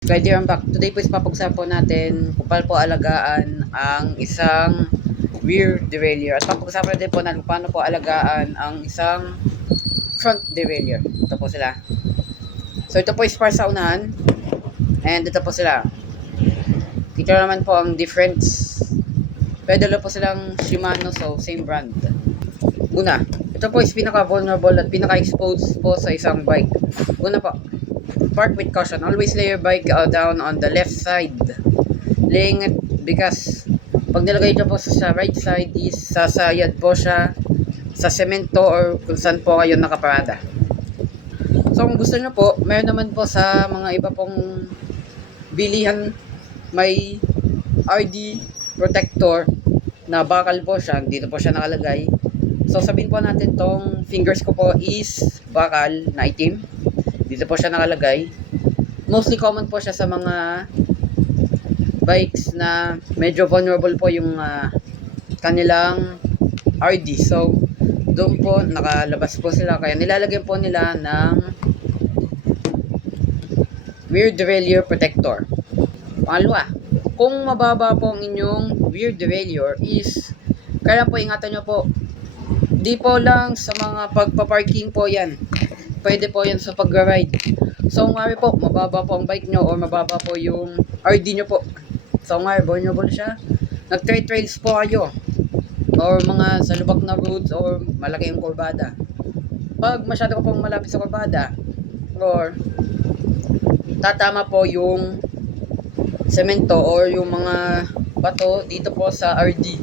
Guys, dear, I'm back. Today po is papag-usapan po natin kung paano po alagaan ang isang rear derailleur. At papag-usapan din po natin kung paano po alagaan ang isang front derailleur. Ito po sila. So ito po is para sa unahan. And ito po sila. Kita naman po ang difference. Pero dalawa po silang Shimano, so same brand. Una, ito po is pinaka-vulnerable at pinaka-exposed po sa isang bike. Una po, park with caution. Always lay your bike down on the left side. Laying it because pag nilagay ito po sa right side is sasayad po siya sa semento or kung saan po kayo nakaparada. So kung gusto nyo po, meron naman po sa mga iba pong bilihan may RD protector na bakal po siya. Dito po siya nakalagay. So sabihin po natin tong fingers ko po is bakal na itim. Dito po siya nakalagay. Mostly common po siya sa mga bikes na medyo vulnerable po yung kanilang RD. So, doon po nakalabas po sila. Kaya nilalagyan po nila ng rear derailleur protector. Pangalawa, kung mababa po ang inyong rear derailleur is kaya po ingatan nyo po. Di po lang sa mga pagpaparking po yan. Pwede po yan sa pag-ride. So, kung po, mababa po ang bike nyo or mababa po yung RD nyo po. So, kung vulnerable siya, nag-trails po kayo or mga sa lubak na roads or malaki yung kurbada. Pag masyado ko pong malapit sa kurbada or tatama po yung semento or yung mga bato dito po sa RD.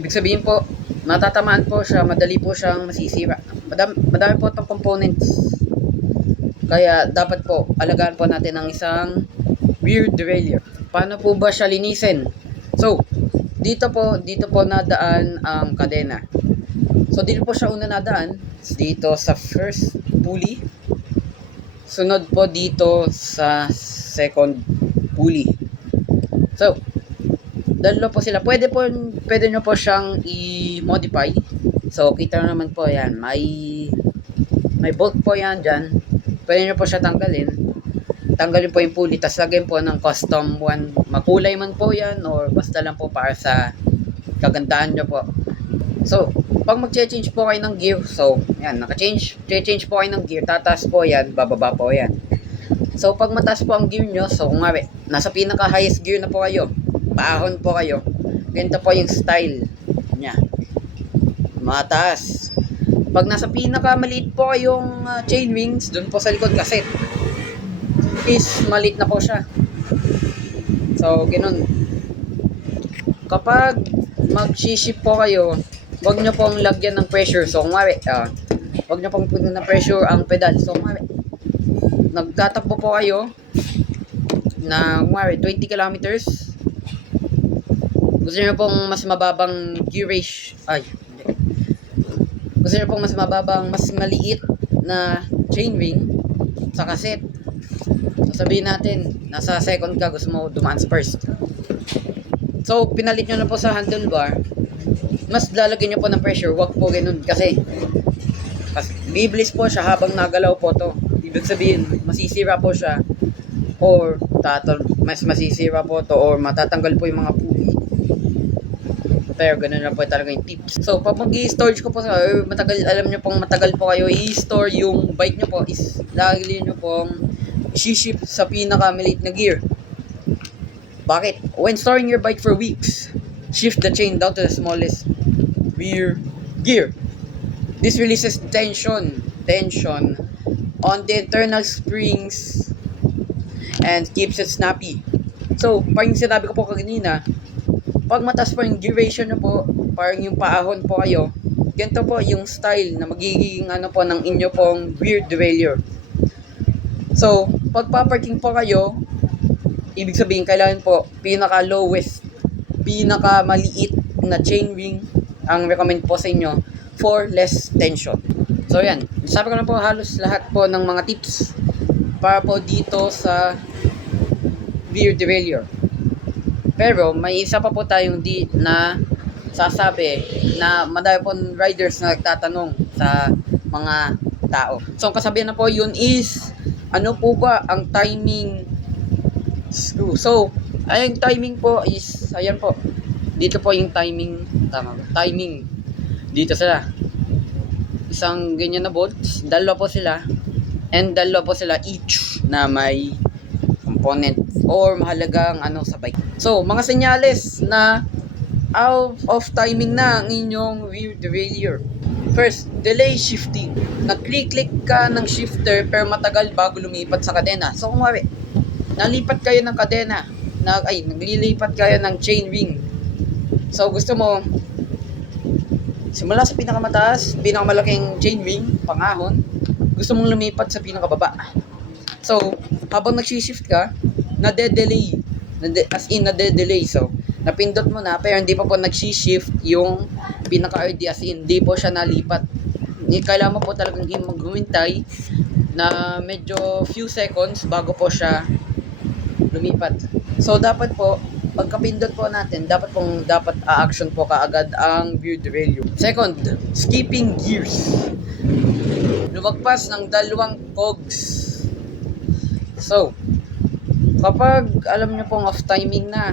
Ibig sabihin po, matatamaan po siya, madali po siyang masisira. Madami po itong components. Kaya dapat po, alagaan po natin ang isang rear derailleur. Paano po ba siya linisin? So, dito po nadaan ang kadena. So, dito po siya una nadaan. Dito sa first pulley. Sunod po dito sa second pulley. So, dalawa po sila. Pwede nyo po siyang i-modify. So, kita naman po yan. May bolt po yan dyan. Pwede nyo po siya tanggalin. Tanggalin po yung pulley. Tapos lagyan po ng custom one. Makulay man po yan. Or basta lang po para sa kagandahan nyo po. So, pag mag-change po kayo ng gear. So, yan. Change po kayo ng gear. Tataas po yan. Bababa po yan. So, pag mataas po ang gear nyo. So, kung nga, nasa pinaka-highest gear na po kayo. Paahon po kayo. Ganito po yung style niya. Mataas. Pag nasa pinakamaliit po yung chain rings, dun po sa likod cassette, is maliit na po siya. So, ganun. Kapag mag-ship po kayo, wag nyo pong lagyan ng pressure. So, kung wag nyo pong punin ng pressure ang pedal. So, kung nagtatakbo po kayo na 20 kilometers, gusto nyo pong mas mababang gear ratio, gusto nyo pong mas mababang, mas maliit na chain ring sa cassette. So, sabihin natin, nasa second ka, gusto mo dumaan sa first. So, pinalit nyo na po sa handlebar, mas lalagyan nyo po ng pressure. Wag po ganun kasi bibilis po siya habang nagalaw po to. Ibig sabihin, masisira po siya or mas masisira po to or matatanggal po yung mga pulley. Pero ganun na po talaga yung tips. So, pag mag-i-storage ko po matagal, alam nyo pong matagal po kayo i-store yung bike nyo po is lagi nyo pong i-ship sa pinakamaliit na gear. Bakit? When storing your bike for weeks, shift the chain down to the smallest rear gear. This releases tension on the internal springs and keeps it snappy. So, parang sinabi ko po kanina, pag mataas po yung gear ratio nyo po, parang yung paahon po kayo, ganito po yung style na magiging po ng inyo pong rear derailleur. So, pag paparking po kayo, ibig sabihin kailangan po pinaka-lowest, pinaka-maliit na chain ring ang recommend po sa inyo for less tension. So, yan. Sabi ko na po halos lahat po ng mga tips para po dito sa rear derailleur. Pero may isa pa po tayong na sasabi na madami po riders na nagtatanong sa mga tao. So ang kasabihan na po yun is, ano po ba ang timing screw. So, ay, yung timing po is, ayan po. Dito po yung timing, tama ba? Timing. Dito sila. Isang ganyan na bolts, dalawa po sila. And dalawa po sila each na may component or mahalagang ano sa bike. So, mga senyales na out of timing na ang inyong rear derailleur. First, delay shifting. Nag-click-click ka ng shifter pero matagal bago lumipat sa kadena. So, kumari, nalipat kayo ng kadena, naglilipat kayo ng chain ring. So, gusto mo, simula sa pinakamataas, pinakamalaking chain ring, pangahon, gusto mong lumipat sa pinakababa. So, habang nag-shift ka, nade-delay. As in, nade-delay. So, napindot mo na, pero hindi pa po nag-shift yung pinaka-RD, as in, hindi po siya nalipat. Kailangan mo po talagang humintay na medyo few seconds bago po siya lumipat. So, dapat po, pagkapindot po natin, dapat a-action po kaagad ang rear derailleur. Second, skipping gears. Lumagpas ng dalawang cogs. So, kapag alam nyo pong off timing na,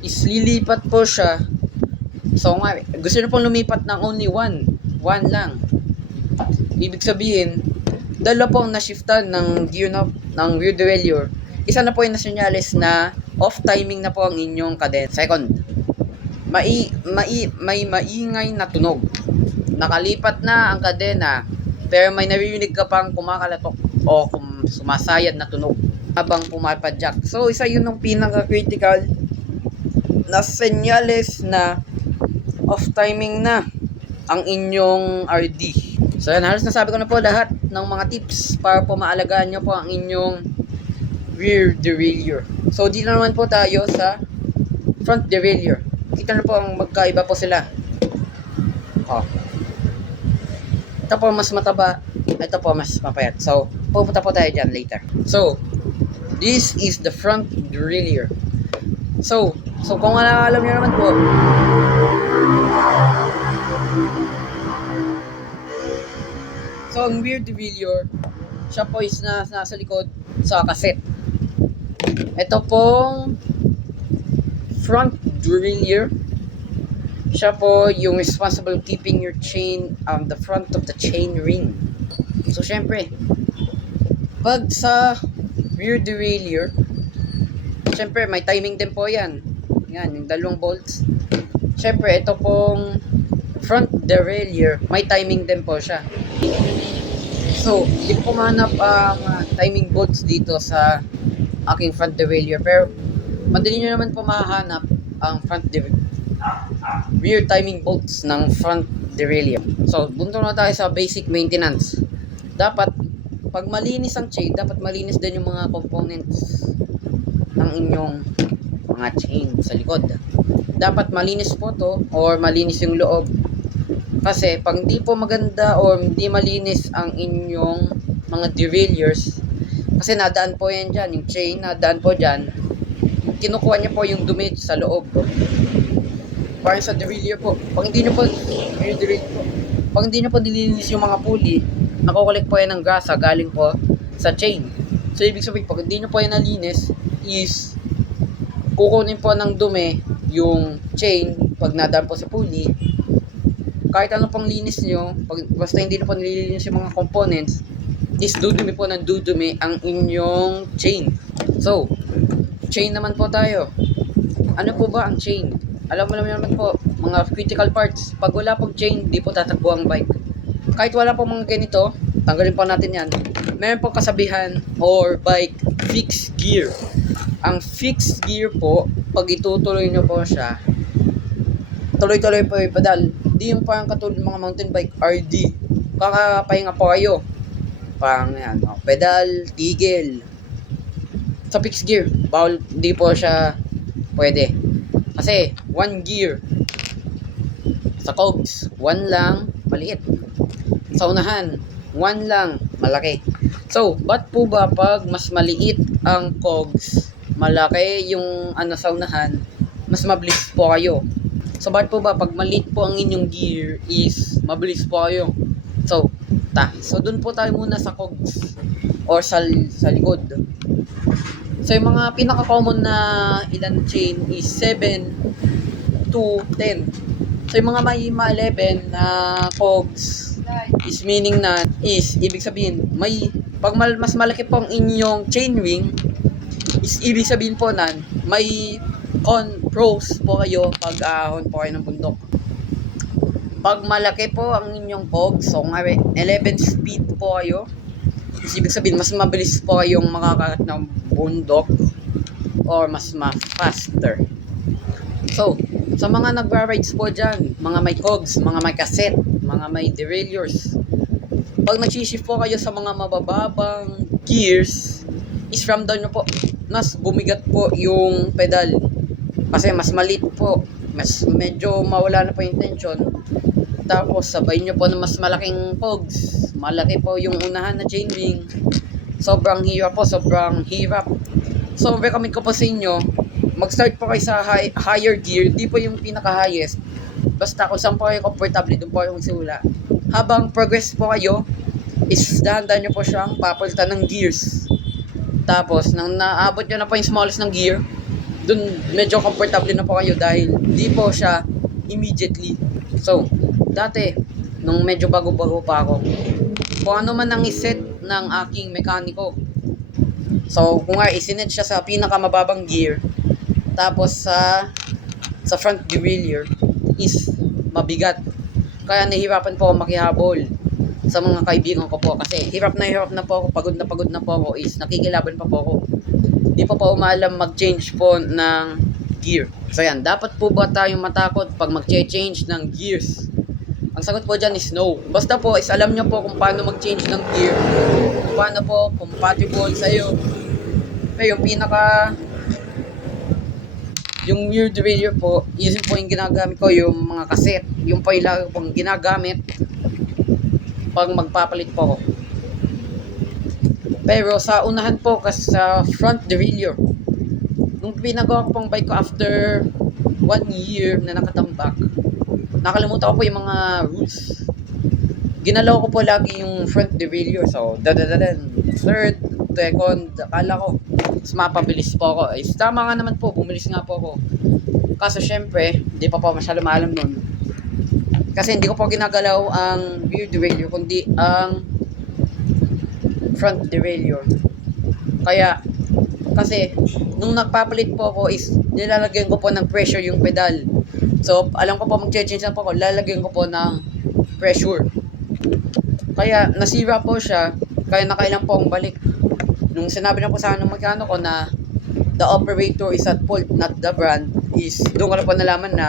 is lilipat po siya. So, gusto nyo pong lumipat ng only one lang. Ibig sabihin, dalawa pong na-shiftan ng gear ng rear derailleur. Isa na po yung nasinyalis na off timing na po ang inyong kadena. Second, may maingay na tunog. Nakalipat na ang kadena, pero may naririnig ka pang kumakalatok o sumasayad na tunog habang pumapadyak. So, isa yun ng pinaka-critical na senyales na off timing na ang inyong RD. So, yan, halos nasabi ko na po lahat ng mga tips para po maalagaan nyo po ang inyong rear derailleur. So, dito naman po tayo sa front derailleur. Kita na po ang magkaiba po sila. Oh. Ito po mas mataba, ito po mas mapayat. So, pupunta po tayo dyan later. So, this is the front derailleur. So kung alam nyo naman po, so ang rear derailleur, siya po is nasa likod sa cassette. Ito pong front derailleur, siya po yung responsible keeping your chain on the front of the chain ring. So, syempre, pag sa rear derailleur, syempre, may timing din po yan. Yan, yung dalawang bolts. Syempre, ito pong front derailleur, may timing din po siya. So, hindi ko pumanap ang timing bolts dito sa aking front derailleur. Pero, madali nyo naman po mahanap ang rear timing bolts ng front derailleur. So, bunto na tayo sa basic maintenance. Dapat, pag malinis ang chain, dapat malinis din yung mga components ng inyong mga chain sa likod. Dapat malinis po to or malinis yung loob. Kasi, pag hindi po maganda or hindi malinis ang inyong mga derailleurs, kasi nadaan po yan dyan, yung chain, nadaan po dyan, kinukuha niya po yung dumi sa loob. Parang sa derailleur po, pag hindi nyo po nililinis yung mga pulley, nakukulik po yan ng gasa galing po sa chain. So, ibig sabihin, pag hindi nyo po yan nalinis, is kukunin po ng dumi yung chain pag nadaan po sa pulley. Kahit ano pang linis nyo, basta hindi nyo po nililinis yung mga components, is dudumi po ng dudumi ang inyong chain. So, chain naman po tayo. Ano po ba ang chain? Alam mo naman po, mga critical parts. Pag wala pong chain, di po tatakbo ang bike. Kahit wala pong mga ganito, tanggalin po natin yan. Meron po kasabihan or bike fixed gear. Ang fixed gear po, pag itutuloy nyo po siya, tuloy-tuloy po yung pedal. Di yung parang katulad ng mga mountain bike, RD. Kakapahinga po kayo. Parang yan, pedal, tigil. Sa fixed gear, bawal, di po siya pwede. Kasi, one gear. Sa cogs, one lang, maliit. Sa unahan, one lang, malaki. So, ba't po ba pag mas maliit ang cogs, malaki yung sa unahan, mas mabilis po kayo? So, ba't po ba pag maliit po ang inyong gear is mabilis po kayo? So, dun po tayo muna sa cogs or sa likod. So yung mga pinaka-common na ilan chain is 7 to 10. So yung mga may 11 na cogs is meaning na ibig sabihin mas malaki po ang inyong chain ring is ibig sabihin po na may pros po kayo pag ahon po kayo ng bundok. Pag malaki po ang inyong cogs, so 11 speed po kayo, is ibig sabihin mas mabilis po kayong makakakat ng bundok or mas faster. So, sa mga nagra-rides po dyan, mga may cogs, mga may cassette, mga may derailleurs, pag nag-shift po kayo sa mga mabababang gears, is from down nyo po, mas bumigat po yung pedal. Kasi mas maliit po, mas medyo mawala na po yung tension. Tapos sabay nyo po na mas malaking cogs, malaki po yung unahan na chain ring. Sobrang hirap po, sobrang hirap. So recommend ko po sa inyo, mag-start po kayo sa higher gear, di po yung pinaka-highest. Basta kung saan po kayo comfortable, doon po kayo magsimula. Habang progress po kayo, is dahan-dahan nyo po siyang papalitan ng gears. Tapos, nang naabot nyo na po yung smallest ng gear, doon medyo comfortable na po kayo dahil di po siya immediately. So, dati, nung medyo bago-bago pa ako, kung ano man ang iset ng aking mekaniko. So, kung nga isinet siya sa pinakamababang gear, tapos sa front derailleur is mabigat. Kaya nahihirapan po ako makihabol sa mga kaibigan ko po kasi hirap na po ako, pagod na po ako, is nakikilaban pa po ako. Di pa po umalam mag-change po ng gear. So yan, dapat po ba tayong matakot pag mag-change ng gears? Ang sagot po dyan is no. Basta po is alam nyo po kung paano mag-change ng gear, kung paano po compatible sa'yo. Pero yung rear derailleur po, yun po yung ginagamit ko, yung mga cassette, yung po yung lagi pong ginagamit pag magpapalit po ako. Pero sa unahan po, kasi sa front derailleur, nung pinagawa ko pong bike ko after 1 year na nakatambak, nakalimutan ko po yung mga rules. Ginalaw ko po lagi yung front derailleur. So, third, second, akala ko, mas mapabilis po ako. Ay, tama nga naman po, bumilis nga po ako. Kaso syempre, di pa po masyado maalam nun. Kasi hindi ko po ginagalaw ang rear derailleur, kundi ang front derailleur. Kaya, kasi, nung nagpapalit po ako is, nilalagyan ko po ng pressure yung pedal. So, alam ko po mag-change na po ako, lalagyan ko po ng pressure. Kaya, nasira po siya, kaya nakailang po ang balik. Nung sinabi na po sa akin ng magkano ko na the operator is at fault, not the brand, is doon ko na po nalaman na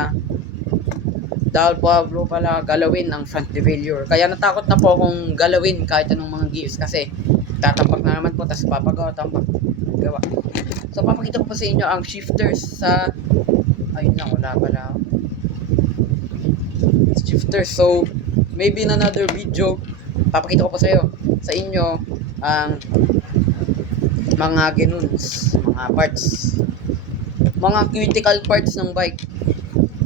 dahil po pala galawin ang front derailleur. Kaya natakot na po akong galawin kahit anong mga gears kasi tatampak na naman po, tapos papagawa, tampak gawa. So papakita ko po sa inyo ang shifters sa ayun na, wala pala shifters. So maybe in another video papakita ko po sa inyo ang mga genuns, mga parts, mga critical parts ng bike.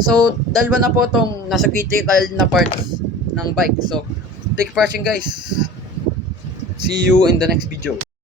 So, dalawa na po tong nasa critical na parts ng bike. So, thank you for watching guys. See you in the next video.